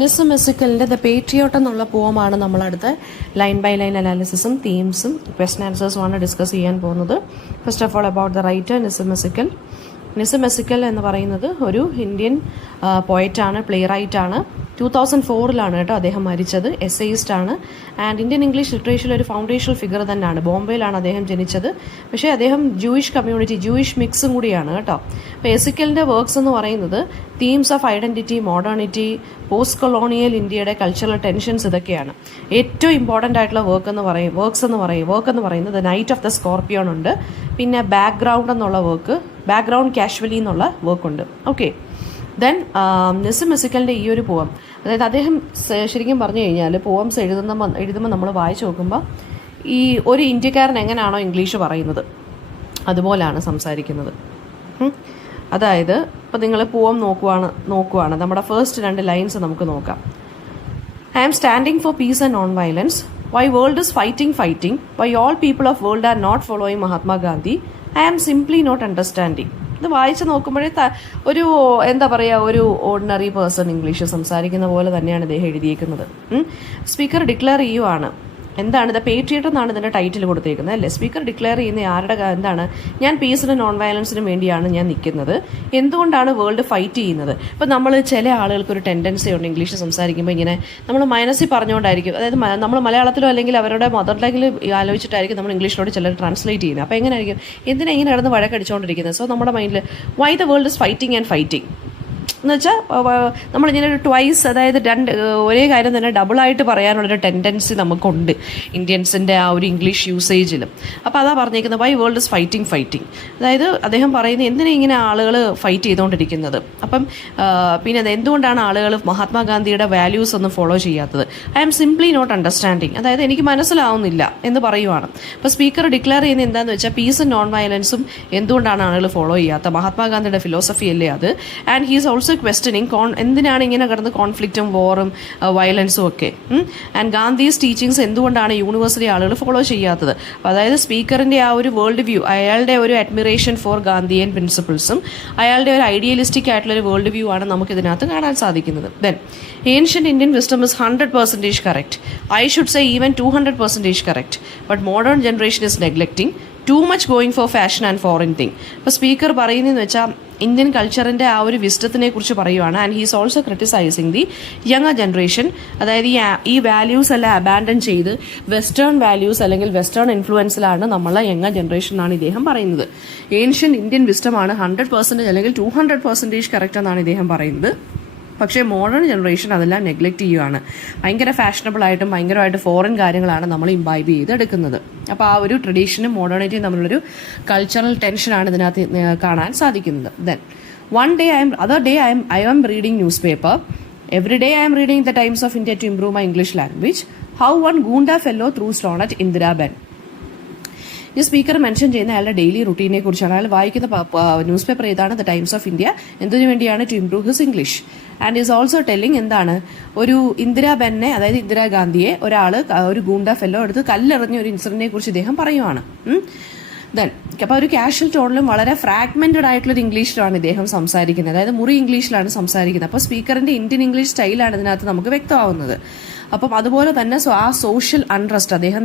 Nisa മെസ്സിക്കലിൻ്റെ the patriot എന്നുള്ള പോമാണ് നമ്മളടുത്ത ലൈൻ ബൈ ലൈൻ അനാലിസിസും തീംസും ക്വസ്റ്റൻ ആൻസേഴ്സുമാണ് ഡിസ്കസ് ചെയ്യാൻ പോകുന്നത്. First of all about the writer Nissim Ezekiel. Nissim Ezekiel എന്ന് പറയുന്നത് ഒരു ഇന്ത്യൻ പോയറ്റാണ്, പ്ലേ റൈറ്റാണ്. 2004 കേട്ടോ അദ്ദേഹം മരിച്ചത്. എസ്സേയിസ്റ്റ് ആണ് ആൻഡ് ഇന്ത്യൻ ഇംഗ്ലീഷ് ലിറ്ററേച്ചറിൽ ഒരു ഫൗണ്ടേഷണൽ ഫിഗർ തന്നെയാണ്. ബോംബെയിലാണ് അദ്ദേഹം ജനിച്ചത്. പക്ഷേ അദ്ദേഹം ജൂയിഷ് കമ്മ്യൂണിറ്റി, ജൂയിഷ് മിക്സും കൂടിയാണ് കേട്ടോ. അപ്പോൾ എസിക്കലിൻ്റെ വർക്ക്സ് എന്ന് പറയുന്നത് themes of identity, modernity, post colonial ഇന്ത്യയുടെ കൾച്ചറൽ ടെൻഷൻസ്, ഇതൊക്കെയാണ് ഏറ്റവും ഇമ്പോർട്ടൻ്റ് ആയിട്ടുള്ള വർക്ക് എന്ന് പറയുന്നത് നൈറ്റ് ഓഫ് ദ സ്കോർപ്പിയോൺ ഉണ്ട്. പിന്നെ ബാക്ക്ഗ്രൗണ്ട് എന്നുള്ള വർക്ക്, ബാക്ക്ഗ്രൗണ്ട് കാഷ്വലി എന്നുള്ള വർക്കുണ്ട്. ഓക്കെ, ദെൻ നിസ്സ മെസ്സിക്കലിൻ്റെ ഈ ഒരു പോം, അതായത് അദ്ദേഹം ശരിക്കും പറഞ്ഞു കഴിഞ്ഞാൽ പോംസ് എഴുതുമ്പോൾ നമ്മൾ വായിച്ചു നോക്കുമ്പോൾ ഈ ഒരു ഇന്ത്യക്കാരൻ എങ്ങനെയാണോ ഇംഗ്ലീഷ് പറയുന്നത് അതുപോലാണ് സംസാരിക്കുന്നത്. അതായത് ഇപ്പോൾ നിങ്ങൾ പോം നോക്കുവാണ് നമ്മുടെ ഫസ്റ്റ് 2 ലൈൻസ് നമുക്ക് നോക്കാം. I am standing for peace and non violence, why world is fighting, why all people of world are not following Mahatma Gandhi, I am simply not understanding. ഇത് വായിച്ച് നോക്കുമ്പോഴേ ഒരു എന്താ പറയുക, ഒരു ഓർഡിനറി പേഴ്സൺ ഇംഗ്ലീഷ് സംസാരിക്കുന്ന പോലെ തന്നെയാണ് ഇദ്ദേഹം എഴുതിയേക്കുന്നത്. സ്പീക്കർ ഡിക്ലെയർ ചെയ്യുവാണ്. എന്താണ് ദ പേട്രിയറ്റ് എന്നാണ് ഇതിൻ്റെ ടൈറ്റിൽ കൊടുത്തേക്കുന്നത് അല്ലേ. സ്പീക്കർ ഡിക്ലെയർ ചെയ്യുന്ന ആരുടെ എന്താണ്, ഞാൻ പീസിനും നോൺ വയലൻസിനും വേണ്ടിയാണ് ഞാൻ നിൽക്കുന്നത്. എന്തുകൊണ്ടാണ് വേൾഡ് ഫൈറ്റ് ചെയ്യുന്നത്? ഇപ്പം നമ്മൾ ചില ആളുകൾക്ക് ഒരു ടെൻഡൻസി ഉണ്ട് ഇംഗ്ലീഷ് സംസാരിക്കുമ്പോൾ ഇങ്ങനെ നമ്മൾ മനസ്സിൽ പറഞ്ഞുകൊണ്ടായിരിക്കും, അതായത് നമ്മൾ മലയാളത്തിലോ അല്ലെങ്കിൽ അവരുടെ മദർ ലാംഗ്വേജിൽ ആലോചിച്ചിട്ടായിരിക്കും നമ്മൾ ഇംഗ്ലീഷിലോട് ചിലർ ട്രാൻസ്ലേറ്റ് ചെയ്യുന്നത്. അപ്പോൾ എങ്ങനെയായിരിക്കും, എന്തിനാ ഇങ്ങനെ കിടന്ന് വഴക്കടിച്ചുകൊണ്ടിരിക്കുന്നത്? സോ നമ്മുടെ മൈൻഡിൽ why the world is fighting and fighting എന്ന് വെച്ചാൽ നമ്മളിങ്ങനെ ഒരു ട്വൈസ്, അതായത് ഒരേ കാര്യം തന്നെ ഡബിളായിട്ട് പറയാനുള്ളൊരു ടെൻഡൻസി നമുക്കുണ്ട് ഇന്ത്യൻസിൻ്റെ ആ ഒരു ഇംഗ്ലീഷ് യൂസേജിലും. അപ്പോൾ അതാ പറഞ്ഞേക്കുന്നത് വൈ വേൾഡ് ഇസ് ഫൈറ്റിംഗ്. അതായത് അദ്ദേഹം പറയുന്നത് എന്തിനാ ഇങ്ങനെ ആളുകൾ ഫൈറ്റ് ചെയ്തുകൊണ്ടിരിക്കുന്നത്. അപ്പം പിന്നെ എന്തുകൊണ്ടാണ് ആളുകൾ മഹാത്മാഗാന്ധിയുടെ വാല്യൂസ് ഒന്നും ഫോളോ ചെയ്യാത്തത്? I am simply not understanding, അതായത് എനിക്ക് മനസ്സിലാവുന്നില്ല എന്ന് പറയുവാണ്. അപ്പോൾ സ്പീക്കർ ഡിക്ലെയർ ചെയ്യുന്നത് എന്താണെന്ന് വെച്ചാൽ പീസും നോൺ വയലൻസും എന്തുകൊണ്ടാണ് ആളുകൾ ഫോളോ ചെയ്യാത്ത, മഹാത്മാഗാന്ധിയുടെ ഫിലോസഫി അല്ലേ അത്. ആൻഡ് ഹീസ് ഓൾസോ ക്വസ്റ്റനിങ് എന്തിനാണ് ഇങ്ങനെ കിടന്ന് കോൺഫ്ലിക്റ്റും വാറും വയലൻസും ഒക്കെ. ആൻഡ് ഗാന്ധിസ് ടീച്ചിങ്സ് എന്തുകൊണ്ടാണ് യൂണിവേഴ്സിറ്റി ആളുകൾ ഫോളോ ചെയ്യാത്തത്. അതായത് സ്പീക്കറിൻ്റെ ആ ഒരു വേൾഡ് വ്യൂ, അയാളുടെ ഒരു അഡ്മിറേഷൻ ഫോർ ഗാന്ധിയൻ പ്രിൻസിപ്പിൾസും അയാളുടെ ഒരു ഐഡിയലിസ്റ്റിക് ആയിട്ടുള്ള ഒരു വേൾഡ് വ്യൂ ആണ് നമുക്ക് ഇതിനകത്ത് കാണാൻ സാധിക്കുന്നത്. Then ancient Indian wisdom is 100% correct, I should say even 200% correct, but modern generation is neglecting to much going for fashion and foreign thing. ഇപ്പോൾ സ്പീക്കർ പറയുന്നതെന്ന് വെച്ചാൽ ഇന്ത്യൻ കൾച്ചറിൻ്റെ ആ ഒരു വിസ്ഡത്തിനെ കുറിച്ച് പറയുവാണ്. And he's also criticising the younger generation, അതായത് ഈ values എല്ലാം അബാൻഡൻ ചെയ്ത് വെസ്റ്റേൺ വാല്യൂസ് അല്ലെങ്കിൽ വെസ്റ്റേൺ ഇൻഫ്ലുവൻസിലാണ് നമ്മളെ യങ്ങർ ജനറേഷൻ എന്നാണ് ഇദ്ദേഹം പറയുന്നത്. ഏൻഷ്യൻ ഇന്ത്യൻ വിസ്ഡമാണ് 100% അല്ലെങ്കിൽ 200% കറക്റ്റ് എന്നാണ് ഇദ്ദേഹം പറയുന്നത്. പക്ഷേ മോഡേൺ ജനറേഷൻ അതെല്ലാം നെഗ്ലക്റ്റ് ചെയ്യുകയാണ്. ഭയങ്കര ഫാഷനബിൾ ആയിട്ടും ഭയങ്കരമായിട്ട് ഫോറിൻ കാര്യങ്ങളാണ് നമ്മൾ ഇംബൈബ് ചെയ്തെടുക്കുന്നത്. അപ്പോൾ ആ ഒരു ട്രഡീഷനും മോഡേണിറ്റിയും തമ്മിലൊരു കൾച്ചറൽ ടെൻഷനാണ് ഇതിനകത്ത് കാണാൻ സാധിക്കുന്നത്. Then other day I am reading newspaper. Every day I am reading the Times of India to improve my English language. How one Gunda fellow threw stone at Indira Ben. ഈ speaker mention ചെയ്യുന്ന അയാളുടെ daily റുട്ടീനെ കുറിച്ചാണ്. അയാൾ വായിക്കുന്ന newspaper ഏതാണ്? The Times of India. എന്തിനു വേണ്ടിയാണ്? To improve his English. And is also telling എന്താണ്, ഒരു ഇന്ദിരാബെന്നെ, അതായത് ഇന്ദിരാഗാന്ധിയെ ഒരു ഗൂണ്ട ഫെല്ലോ എടുത്ത് കല്ലെറിഞ്ഞ ഒരു ഇൻസിഡന്റിനെ കുറിച്ച് ഇദ്ദേഹം പറയുവാണ്. ദെൻ അപ്പോൾ ഒരു കാഷ്വൽ ടോണിലും വളരെ ഫ്രാഗ്മെന്റഡ് ആയിട്ടുള്ളൊരു ഇംഗ്ലീഷിലാണ് ഇദ്ദേഹം സംസാരിക്കുന്നത്, അതായത് മുറി ഇംഗ്ലീഷിലാണ് സംസാരിക്കുന്നത്. അപ്പോൾ സ്പീക്കറിന്റെ ഇന്ത്യൻ ഇംഗ്ലീഷ് സ്റ്റൈലാണ് ഇതിനകത്ത് നമുക്ക് വ്യക്തമാവുന്നത്. അപ്പം അതുപോലെ തന്നെ ആ സോഷ്യൽ അൺട്രസ്റ്റ് അദ്ദേഹം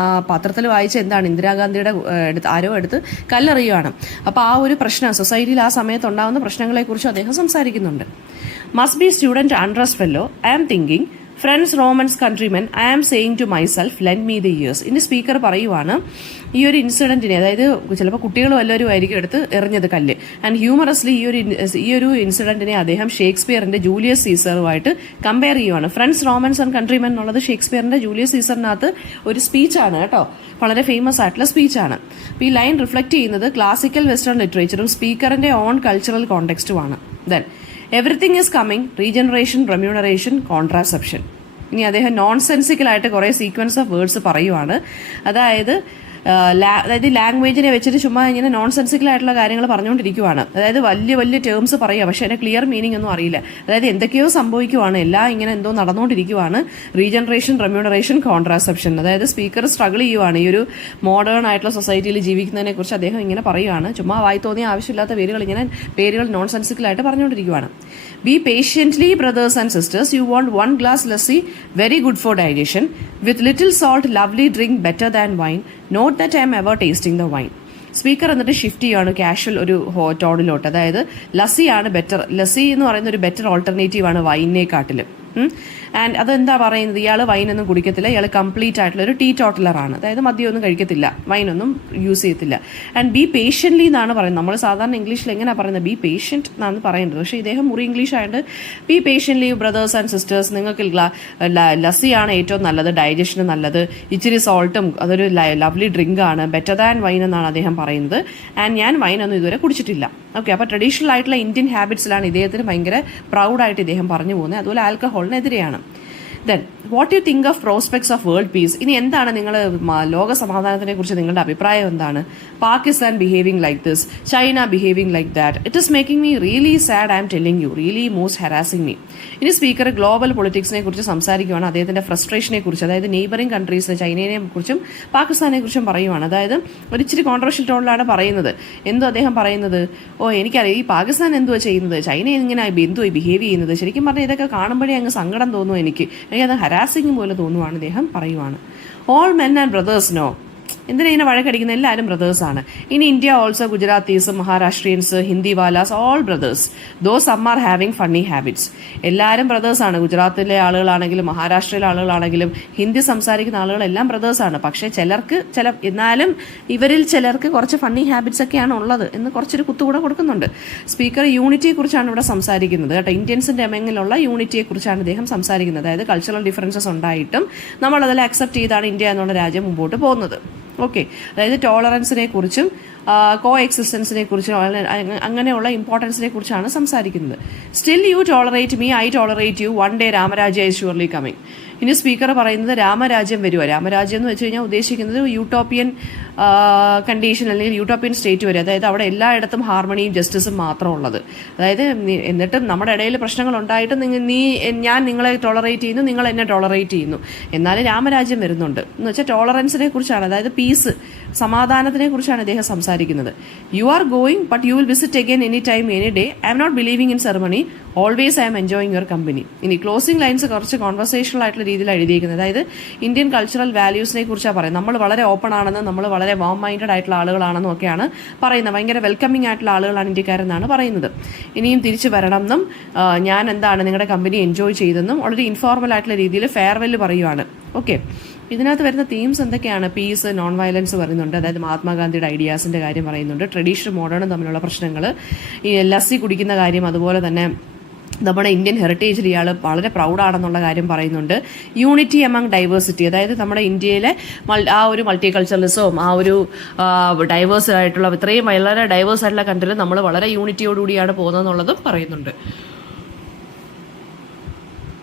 ആ പത്രത്തിൽ വായിച്ച എന്താണ്, ഇന്ദിരാഗാന്ധിയുടെ ആരോ എടുത്ത് കല്ലെറിയുകയാണ്. അപ്പോൾ ആ ഒരു പ്രശ്നം സൊസൈറ്റിയിൽ ആ സമയത്ത് ഉണ്ടാകുന്ന പ്രശ്നങ്ങളെക്കുറിച്ച് അദ്ദേഹം സംസാരിക്കുന്നുണ്ട്. Must be student untrust fellow, I am thinking friends Romans countrymen, I am saying to myself lend me the ears. ഇനി സ്പീക്കർ പറയുവാണ് ഈ ഒരു ഇൻസിഡന്റിനെ, അതായത് ചിലപ്പോൾ കുട്ടികളും എല്ലാവരും ആയിരിക്കും എടുത്ത് എറിഞ്ഞത് കല്ല്. ആൻഡ് ഹ്യൂമറസ്ലി ഈ ഒരു ഇൻസിഡന്റിനെ അദ്ദേഹം ഷേക്സ്പിയറിന്റെ ജൂലിയസ് സീസറുമായിട്ട് കമ്പയർ ചെയ്യുവാണ്. ഫ്രണ്ട്സ് റോമൻസ് ആൻഡ് കൺട്രിമെൻ എന്നുള്ളത് ഷേക്സ്പിയറിന്റെ ജൂലിയസ് സീസറിനകത്ത് ഒരു സ്പീച്ചാണ് കേട്ടോ, വളരെ ഫേമസ് ആയിട്ടുള്ള സ്പീച്ചാണ്. അപ്പോൾ ഈ ലൈൻ റിഫ്ലക്ട് ചെയ്യുന്നത് ക്ലാസിക്കൽ വെസ്റ്റേൺ ലിറ്ററേച്ചറും സ്പീക്കറിന്റെ ഓൺ കൾച്ചറൽ കോണ്ടെക്സ്റ്റുമാണ്. Then everything is coming, regeneration, remuneration, contraception. ഇനി അദ്ദേഹം നോൺസെൻസിക്കലായിട്ട് കുറേ സീക്വൻസ് ഓഫ് വേർഡ്സ് പറയുവാണ്. അതായത് ലാംഗ്വേജിനെ വെച്ചിട്ട് ചുമ്മാ ഇങ്ങനെ നോൺസെൻസിക്കൽ ആയിട്ടുള്ള കാര്യങ്ങൾ പറഞ്ഞുകൊണ്ടിരിക്കുവാണ്. അതായത് വലിയ വലിയ ടേംസ് പറയുക, പക്ഷേ അതിന്റെ ക്ലിയർ മീനിങ് ഒന്നും അറിയില്ല. അതായത് എന്തൊക്കെയോ സംഭവിക്കുവാണ്, എല്ലാം ഇങ്ങനെ എന്തോ നടന്നുകൊണ്ടിരിക്കുവാണ്. Regeneration, remuneration, contraception. അതായത് സ്പീക്കർ സ്ട്രഗിൾ ചെയ്യുവാണ് ഈ ഒരു മോഡേൺ ആയിട്ടുള്ള സൊസൈറ്റിയിൽ ജീവിക്കുന്നതിനെ കുറിച്ച് അദ്ദേഹം ഇങ്ങനെ പറയുകയാണ്. ചുമ്മാ വായി തോന്നിയ ആവശ്യമില്ലാത്ത പേരുകൾ നോൺസെൻസിക്കലായിട്ട് പറഞ്ഞുകൊണ്ടിരിക്കുവാണ്. Be patiently, brothers and sisters. You want one glass lassi, very good for digestion. With little salt, lovely drink, better than wine. Note that I am ever tasting the wine. Speaker എന്നിട്ട് shift ചെയ്യുകയാണ് casual ഒരു ടോണിലോട്ട്. അതായത് ലസ്സിയാണ് better. Lassi എന്ന് പറയുന്ന ഒരു better alternative ആണ് വൈനിനെക്കാട്ടിലും. And അതെന്താ പറയുന്നത്, ഇയാൾ വൈനൊന്നും കുടിക്കത്തില്ല, ഇയാൾ കംപ്ലീറ്റ് ആയിട്ടുള്ള ഒരു ടീ ടോട്ടലറാണ്. അതായത് മദ്യമൊന്നും കഴിക്കത്തില്ല, വൈനൊന്നും യൂസ് ചെയ്യത്തില്ല. ആൻഡ് ബി പേഷ്യൻ്റ്ലി എന്നാണ് പറയുന്നത്. നമ്മൾ സാധാരണ ഇംഗ്ലീഷിൽ എങ്ങനെയാണ് പറയുന്നത്, ബി പേഷ്യൻറ്റ് എന്നാണ് പറയുന്നത്. പക്ഷേ ഇദ്ദേഹം മുറി ഇംഗ്ലീഷ് ആയതുകൊണ്ട് B patiently brothers and sisters, നിങ്ങൾക്ക് ലസ്സിയാണ് ഏറ്റവും നല്ലത്, ഡൈജഷന് നല്ലത്, ഇച്ചിരി സോൾട്ടും, അതൊരു ലവ്ലി ഡ്രിങ്ക് ആണ്, ബെറ്റർ ദാൻ വൈൻ എന്നാണ് അദ്ദേഹം പറയുന്നത്. ആൻഡ് ഞാൻ വൈനൊന്നും ഇതുവരെ കുടിച്ചിട്ടില്ല. ഓക്കെ, അപ്പോൾ ട്രഡീഷണൽ ആയിട്ടുള്ള ഇന്ത്യൻ ഹാബിറ്റ്സിലാണ് ഇദ്ദേഹത്തിന് ഭയങ്കര പ്രൗഡായിട്ട് ഇദ്ദേഹം പറഞ്ഞു പോകുന്നത്. അതുപോലെ ആൽക്കഹോളിനെതിരെയാണ്. Then what you think of prospects of world peace. ഇനി എന്താണ് നിങ്ങൾ ലോക സമാധാനത്തിനെ കുറിച്ച് നിങ്ങളുടെ അഭിപ്രായം എന്താണ്? Pakistan behaving like this, China behaving like that, it is making me really sad, I am telling you, really most harassing me. ഇനി സ്പീക്കർ ഗ്ലോബൽ പൊളിറ്റിക്സിനെ കുറിച്ച് സംസാരിക്കുകയാണ്. അദ്ദേഹത്തിന്റെ ഫ്രസ്ട്രേഷനെ കുറിച്ച്, അതായത് നെയ്ബറിംഗ് കൺട്രീസിനെ, ചൈനയെ കുറിച്ചും പാകിസ്ഥാനെ കുറിച്ചും പറയുവാണ്. അതായത് ഒരിച്ചിരി കോൺട്രവേഴ്ഷ്യൽ ടോണിലാണ് പറയുന്നത്. എന്തോ അദ്ദേഹം പറയുന്നത്, എനിക്കറിയാം ഈ പാകിസ്ഥാൻ എന്തുവാ ചെയ്യുന്നത്, ചൈന ഇങ്ങനെ എന്തുവാ ബിഹേവ് ചെയ്യുന്നത്, ശരിക്കും പറഞ്ഞാൽ ഇതൊക്കെ കാണുമ്പോഴേ അങ്ങ് സങ്കടം തോന്നുന്നു, എനിക്കത് ഹരാസിംഗ് പോലെ തോന്നുവാണ്. അദ്ദേഹം പറയുവാണ് all men and brothers no. എന്തിനാ ഇങ്ങനെ വഴക്കടിക്കുന്ന, എല്ലാവരും ബ്രദേഴ്സാണ്. ഇനി India also Gujaratis, Maharashtrians, Hindiwallas, all brothers, though some are having funny habits. എല്ലാവരും ബ്രദേഴ്സാണ്. ഗുജറാത്തിലെ ആളുകളാണെങ്കിലും മഹാരാഷ്ട്രയിലെ ആളുകളാണെങ്കിലും ഹിന്ദി സംസാരിക്കുന്ന ആളുകളെല്ലാം ബ്രദേഴ്സാണ്. പക്ഷേ എന്നാലും ഇവരിൽ ചിലർക്ക് കുറച്ച് ഫണ്ണി ഹാബിറ്റ്സ് ഒക്കെയാണ് ഉള്ളത് എന്ന് കുറച്ചൊരു കുത്തുകൂടെ കൊടുക്കുന്നുണ്ട്. സ്പീക്കർ യൂണിറ്റിയെ കുറിച്ചാണ് ഇവിടെ സംസാരിക്കുന്നത് കേട്ടോ. ഇന്ത്യൻസിന്റെ അമംഗിലുള്ള യൂണിറ്റിയെ കുറിച്ചാണ് അദ്ദേഹം സംസാരിക്കുന്നത്. അതായത് കൾച്ചറൽ ഡിഫറൻസസ് ഉണ്ടായിട്ടും നമ്മൾ അതിൽ അക്സെപ്റ്റ് ചെയ്താണ് ഇന്ത്യ എന്നുള്ള രാജ്യം മുമ്പോട്ട് പോകുന്നത്. ഓക്കെ, അതായത് ടോളറൻസിനെ കുറിച്ചും കോ എക്സിസ്റ്റൻസിനെ കുറിച്ചും അങ്ങനെയുള്ള ഇമ്പോർട്ടൻസിനെ കുറിച്ചാണ് സംസാരിക്കുന്നത്. Still you tolerate me, I tolerate you, one day Ramrajya is surely coming. ഇനി സ്പീക്കർ പറയുന്നത് രാമരാജ്യം വരുമോ. രാമരാജ്യം എന്ന് വെച്ച് കഴിഞ്ഞാൽ ഉദ്ദേശിക്കുന്നത് യൂട്ടോപ്പിയൻ കണ്ടീഷൻ അല്ലെങ്കിൽ യൂട്ടോപ്പിയൻ സ്റ്റേറ്റ് വരും. അതായത് അവിടെ എല്ലായിടത്തും ഹാർമണിയും ജസ്റ്റിസും മാത്രം ഉള്ളത്. അതായത് എന്നിട്ടും നമ്മുടെ ഇടയിൽ പ്രശ്നങ്ങൾ ഉണ്ടായിട്ടും ഞാൻ നിങ്ങളെ ടോളറേറ്റ് ചെയ്യുന്നു, നിങ്ങൾ എന്നെ ടോളറേറ്റ് ചെയ്യുന്നു, എന്നാലും രാമരാജ്യം വരുന്നുണ്ട് എന്ന് വെച്ചാൽ ടോളറൻസിനെ കുറിച്ചാണ്. അതായത് പീസ്, സമാധാനത്തിനെ കുറിച്ചാണ് അദ്ദേഹം സംസാരിക്കുന്നത്. You are going but you will visit again any time any day, I am not believing in ceremony, always I am enjoying your company. ഇനി ക്ലോസിംഗ് ലൈൻസ് കുറച്ച് കോൺവെർസേഷണൽ ആയിട്ടുള്ള രീതിയിലാണ് എഴുതിയിരിക്കുന്നത്. അതായത് ഇന്ത്യൻ കൾച്ചറൽ വാല്യൂസിനെ കുറിച്ചാണ് പറയുന്നത്. നമ്മൾ വളരെ ഓപ്പൺ ആണെന്നും നമ്മൾ വളരെ വാം മൈൻഡഡ് ആയിട്ടുള്ള ആളുകളാണെന്നും ഒക്കെയാണ് പറയുന്നത്. ഭയങ്കര വെൽക്കമിംഗ് ആയിട്ടുള്ള ആളുകളാണ് ഇന്ത്യക്കാരെന്നാണ് പറയുന്നത്. ഇനിയും തിരിച്ചു വരണം എന്നും ഞാൻ നിങ്ങളുടെ കമ്പനി എൻജോയ് ചെയ്തെന്നും വളരെ ഇൻഫോർമൽ ആയിട്ടുള്ള രീതിയിൽ ഫെയർവെൽ പറയുവാണ്. ഓക്കെ, ഇതിനകത്ത് വരുന്ന തീംസ് എന്തൊക്കെയാണ്? പീസ്, നോൺ വയലൻസ് പറയുന്നുണ്ട്. അതായത് മഹാത്മാഗാന്ധിയുടെ ഐഡിയാസിന്റെ കാര്യം പറയുന്നുണ്ട്. ട്രഡീഷണൽ മോഡേണും തമ്മിലുള്ള പ്രശ്നങ്ങൾ, ഈ ലസ്സി കുടിക്കുന്ന കാര്യം, അതുപോലെ തന്നെ നമ്മുടെ ഇന്ത്യൻ ഹെറിറ്റേജിൽ ഇയാൾ വളരെ പ്രൗഡാണെന്നുള്ള കാര്യം പറയുന്നുണ്ട്. യൂണിറ്റി എമംഗ് ഡൈവേഴ്സിറ്റി, അതായത് നമ്മുടെ ഇന്ത്യയിലെ ആ ഒരു മൾട്ടി കൾച്ചറലിസവും ആ ഒരു ഡൈവേഴ്സ് ആയിട്ടുള്ള ഇത്രയും വളരെ ഡൈവേഴ്സ് ആയിട്ടുള്ള കൺട്രിയിൽ നമ്മൾ വളരെ യൂണിറ്റിയോടുകൂടിയാണ് പോകുന്നതെന്നുള്ളതും പറയുന്നുണ്ട്.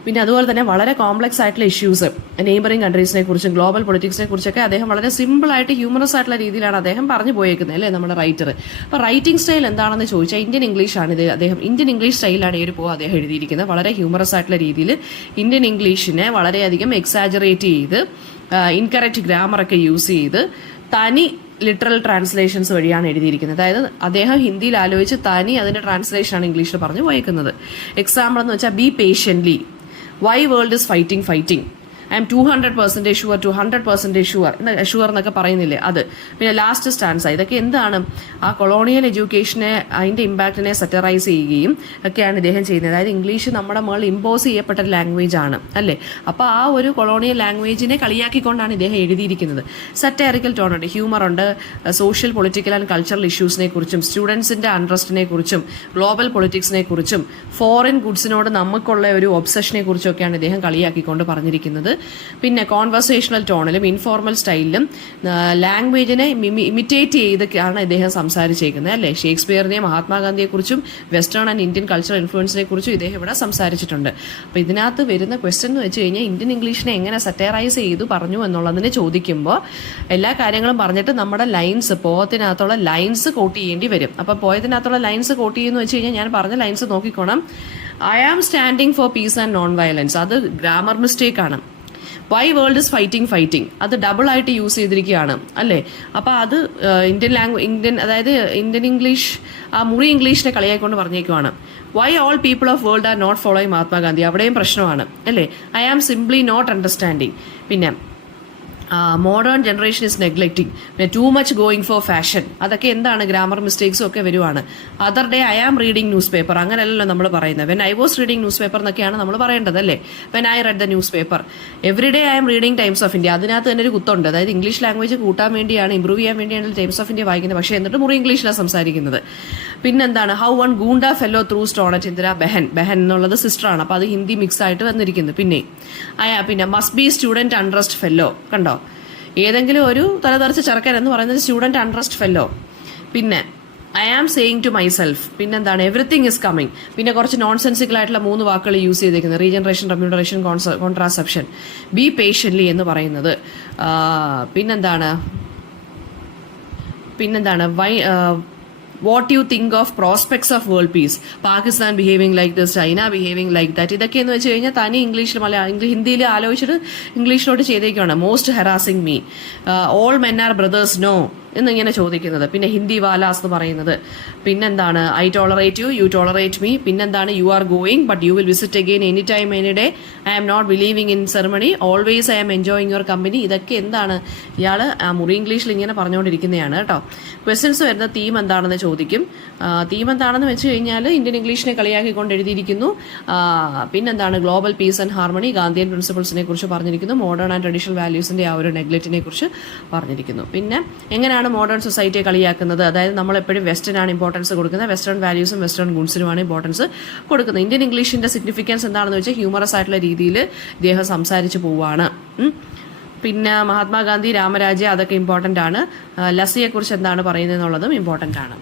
പിന്നെ അതുപോലെ തന്നെ വളരെ കോംപ്ലക്സ് ആയിട്ടുള്ള ഇഷ്യൂസ്, നെയ്ബറിംഗ് കൺട്രീസിനെ കുറിച്ചും ഗ്ലോബൽ പൊളിറ്റിക്സിനെ കുറിച്ചൊക്കെ അദ്ദേഹം വളരെ സിമ്പിൾ ആയിട്ട് ഹ്യൂമറസ് ആയിട്ടുള്ള രീതിയിലാണ് അദ്ദേഹം പറഞ്ഞു പോയേക്കുന്നത്, അല്ലേ നമ്മുടെ റൈറ്റർ. അപ്പോൾ റൈറ്റിംഗ് സ്റ്റൈൽ എന്താണെന്ന് ചോദിച്ചാൽ ഇന്ത്യൻ ഇംഗ്ലീഷാണ് ഇത്. ഇന്ത്യൻ ഇംഗ്ലീഷ് സ്റ്റൈലാണ് ഈ ഒരു അദ്ദേഹം എഴുതിയിരിക്കുന്നത്. വളരെ ഹ്യൂമറസ് ആയിട്ടുള്ള രീതിയിൽ ഇന്ത്യൻ ഇംഗ്ലീഷിനെ വളരെയധികം എക്സാജറേറ്റ് ചെയ്ത് ഇൻകറക്റ്റ് ഗ്രാമറൊക്കെ യൂസ് ചെയ്ത് തനി ലിറ്ററൽ ട്രാൻസ്ലേഷൻസ് വഴിയാണ് എഴുതിയിരിക്കുന്നത്. അതായത് അദ്ദേഹം ഹിന്ദിയിൽ ആലോചിച്ച് തനി അതിന്റെ ട്രാൻസ്ലേഷനാണ് ഇംഗ്ലീഷിൽ പറഞ്ഞു പോയേക്കുന്നത്. എക്സാമ്പിൾ എന്ന് വെച്ചാൽ B patiently, why world is fighting I M 200% sure, 200% sure എന്നൊക്കെ പറയുന്നില്ലേ അത്. പിന്നെ ലാസ്റ്റ് സ്റ്റാൻസ, ഇതൊക്കെ എന്താണ്? ആ കൊളോണിയൽ എഡ്യൂക്കേഷനെ, അതിന്റെ ഇമ്പാക്റ്റിനെ സെറ്ററൈസ് ചെയ്യുകയും ഒക്കെയാണ് ഇദ്ദേഹം ചെയ്യുന്നത്. അതായത് ഇംഗ്ലീഷ് നമ്മുടെ മുകളിൽ ഇമ്പോസ് ചെയ്യപ്പെട്ട ഒരു ലാംഗ്വേജ് ആണ്, അല്ലേ? അപ്പോൾ ആ ഒരു കൊളോണിയൽ ലാംഗ്വേജിനെ കളിയാക്കിക്കൊണ്ടാണ് ഇദ്ദേഹം എഴുതിയിരിക്കുന്നത്. സറ്റയറിക്കൽ ടോൺ ഉണ്ട്, ഹ്യൂമർ ഉണ്ട്, സോഷ്യൽ പൊളിറ്റിക്കൽ ആൻഡ് കൾച്ചറൽ ഇഷ്യൂസിനെ കുറിച്ചും സ്റ്റുഡൻസിന്റെ അൺട്രസ്റ്റിനെ കുറിച്ചും ഗ്ലോബൽ പൊളിറ്റിക്സിനെ കുറിച്ചും ഫോറിൻ ഗുഡ്സിനോട് നമുക്കുള്ള ഒരു ഒബ്സഷനെ കുറിച്ചൊക്കെയാണ് ഇദ്ദേഹം കളിയാക്കിക്കൊണ്ട് പറഞ്ഞിരിക്കുന്നത്. പിന്നെ കോൺവെർസേഷണൽ ടോണിലും ഇൻഫോർമൽ സ്റ്റൈലിലും ലാംഗ്വേജിനെ ഇമിറ്റേറ്റ് ചെയ്തൊക്കെയാണ് ഇദ്ദേഹം സംസാരിച്ചേക്കുന്നത്, അല്ലേ? ഷേക്സ്പിയറിനെയും മഹാത്മാഗാന്ധിയെക്കുറിച്ചും വെസ്റ്റേൺ ആൻഡ് ഇന്ത്യൻ കൾച്ചറൽ ഇൻഫ്ലുവൻസിനെ കുറിച്ചും ഇദ്ദേഹം ഇവിടെ സംസാരിച്ചിട്ടുണ്ട്. അപ്പോൾ ഇതിനകത്ത് വരുന്ന ക്വസ്റ്റ്യൻ എന്ന് വെച്ച് കഴിഞ്ഞാൽ ഇന്ത്യൻ ഇംഗ്ലീഷിനെ എങ്ങനെ സറ്ററൈസ് ചെയ്തു പറഞ്ഞു എന്നുള്ളതിനെ ചോദിക്കുമ്പോൾ എല്ലാ കാര്യങ്ങളും പറഞ്ഞിട്ട് നമ്മുടെ ലൈൻസ്, പോയത്തിനകത്തുള്ള ലൈൻസ് കോട്ട് ചെയ്യേണ്ടി വരും. അപ്പം പോയതിനകത്തുള്ള ലൈൻസ് കോട്ട് ചെയ്യുന്നു വെച്ച് കഴിഞ്ഞാൽ ഞാൻ പറഞ്ഞ ലൈൻസ് നോക്കിക്കോണം. I am standing for peace and non violence, അത് ഗ്രാമർ മിസ്റ്റേക്ക് ആണ്. വൈ വേൾഡ് ഇസ് ഫൈറ്റിംഗ് അത് ഡബിൾ ആയിട്ട് യൂസ് ചെയ്തിരിക്കുകയാണ്, അല്ലേ? അപ്പോൾ അത് ഇന്ത്യൻ അതായത് ഇന്ത്യൻ ഇംഗ്ലീഷ്, ആ മുറി ഇംഗ്ലീഷിനെ കളിയായിക്കൊണ്ട് പറഞ്ഞേക്കുവാണ്. Why all people of world are not following Mahatma Gandhi, അവിടെയും പ്രശ്നമാണ് അല്ലേ. I am simply not understanding. പിന്നെ മോഡേൺ ജനറേഷൻ ഇസ് നെഗ്ലക്റ്റിംഗ്, പിന്നെ too much going for fashion, അതൊക്കെ എന്താണ് ഗ്രാമർ മിസ്റ്റേക്സും ഒക്കെ വരുവാണ്. Other day I am reading news paper, അങ്ങനെയല്ലല്ലോ നമ്മൾ പറയുന്നത്. When I was reading news paper എന്നൊക്കെയാണ് നമ്മൾ പറയേണ്ടത് അല്ലേ. When I read the news paper. Every day I am reading Times of India, അതിനകത്ത് തന്നെ ഒരു കുത്തുണ്ട്. അതായത് ഇംഗ്ലീഷ് ലാംഗ്വേജ് കൂട്ടാൻ വേണ്ടിയാണ്, ഇംപ്രൂവ് ചെയ്യാൻ വേണ്ടിയാണ് ടൈംസ് ഓഫ് ഇന്ത്യ വായിക്കുന്നത്. പക്ഷേ എന്നിട്ട് മുറി ഇംഗ്ലീഷിലാണ് സംസാരിക്കുന്നത്. പിന്നെന്താണ്, how one goonda fellow through stone at Indira behan, behan എന്നുള്ളത് സിസ്റ്ററാണ്, അപ്പോൾ അത് ഹിന്ദി മിക്സ് ആയിട്ട് വന്നിരിക്കുന്നു. പിന്നെ must be student unrest fellow, കണ്ടോ, ഏതെങ്കിലും ഒരു തലതെറിച്ച ചെറുക്കൻ എന്ന് പറയുന്നത് സ്റ്റുഡന്റ് അൺട്രസ്റ്റ് ഫെല്ലോ. പിന്നെ I am saying to myself. പിന്നെന്താണ്, എവറിത്തിങ് ഇസ് കമ്മിങ്. പിന്നെ കുറച്ച് നോൺസെൻസിക്കൽ ആയിട്ടുള്ള 3 വാക്കുകൾ യൂസ് ചെയ്തേക്കുന്നത്, regeneration, remuneration, contraception. Be patiently എന്ന് പറയുന്നത്. പിന്നെന്താണ് what you think of prospects of world peace, Pakistan behaving like this, China behaving like that. ഇതൊക്കെ എന്ന് വെച്ച് കഴിഞ്ഞാൽ തനി ഇംഗ്ലീഷിൽ ഹിന്ദിയിൽ ആലോചിച്ചിട്ട് ഇംഗ്ലീഷിലോട്ട് ചെയ്തേക്കുവാണ്. Most harassing me, all men are brothers no എന്നിങ്ങനെ ചോദിക്കുന്നത്. പിന്നെ ഹിന്ദി വാലാസ് എന്ന് പറയുന്നത്. പിന്നെന്താണ്, I tolerate you, you tolerate me. പിന്നെന്താണ്, you are going but you will visit again any time any day, I am not believing in ceremony, always I am enjoying your company. ഇതൊക്കെ എന്താണ്, ഇയാൾ മുറി ഇംഗ്ലീഷിൽ ഇങ്ങനെ പറഞ്ഞുകൊണ്ടിരിക്കുന്നതാണ് കേട്ടോ. ക്വസ്റ്റ്യൻസ് വരുന്ന theme എന്താണെന്ന് ചോദിക്കും. തീം എന്താണെന്ന് വെച്ച് കഴിഞ്ഞാൽ ഇന്ത്യൻ ഇംഗ്ലീഷിനെ കളിയാക്കിക്കൊണ്ട് എഴുതിയിരിക്കുന്നു. പിന്നെന്താണ്, global peace and harmony, Gandhian പ്രിൻസിപ്പിൾസിനെ കുറിച്ച് പറഞ്ഞിരിക്കുന്നു. മോഡേൺ ആൻഡ് ട്രഡീഷണൽ വാല്യൂസിന്റെ ആ ഒരു നെഗ്ലക്റ്റിനെ കുറിച്ച് പറഞ്ഞിരിക്കുന്നു. പിന്നെ എങ്ങനെയാണ് മോഡേൺ സൊസൈറ്റിയെ കളിയാക്കുന്നത്, അതായത് നമ്മൾ എപ്പോഴും വെസ്റ്റേൺ ആണ് ഇമ്പോർട്ടൻസ് കൊടുക്കുന്നത്, വെസ്റ്റേൺ വാല്യൂസും വെസ്റ്റേൺ ഗുഡ്സിനുമാണ് ഇമ്പോർട്ടൻസ് കൊടുക്കുന്നത്. ഇന്ത്യൻ ഇംഗ്ലീഷിന്റെ സിഗ്നിഫിക്കൻസ് എന്താണെന്ന് വെച്ചാൽ ഹ്യൂമറസ് ആയിട്ടുള്ള രീതിയിൽ ഇദ്ദേഹം സംസാരിച്ചു പോവാണ്. പിന്നെ മഹാത്മാഗാന്ധി, രാമരാജ്യ, അതൊക്കെ ഇമ്പോർട്ടൻ്റ് ആണ്. ലസ്സിയെക്കുറിച്ച് എന്താണ് പറയുന്നത് എന്നുള്ളതും ഇമ്പോർട്ടൻ്റ് ആണ്.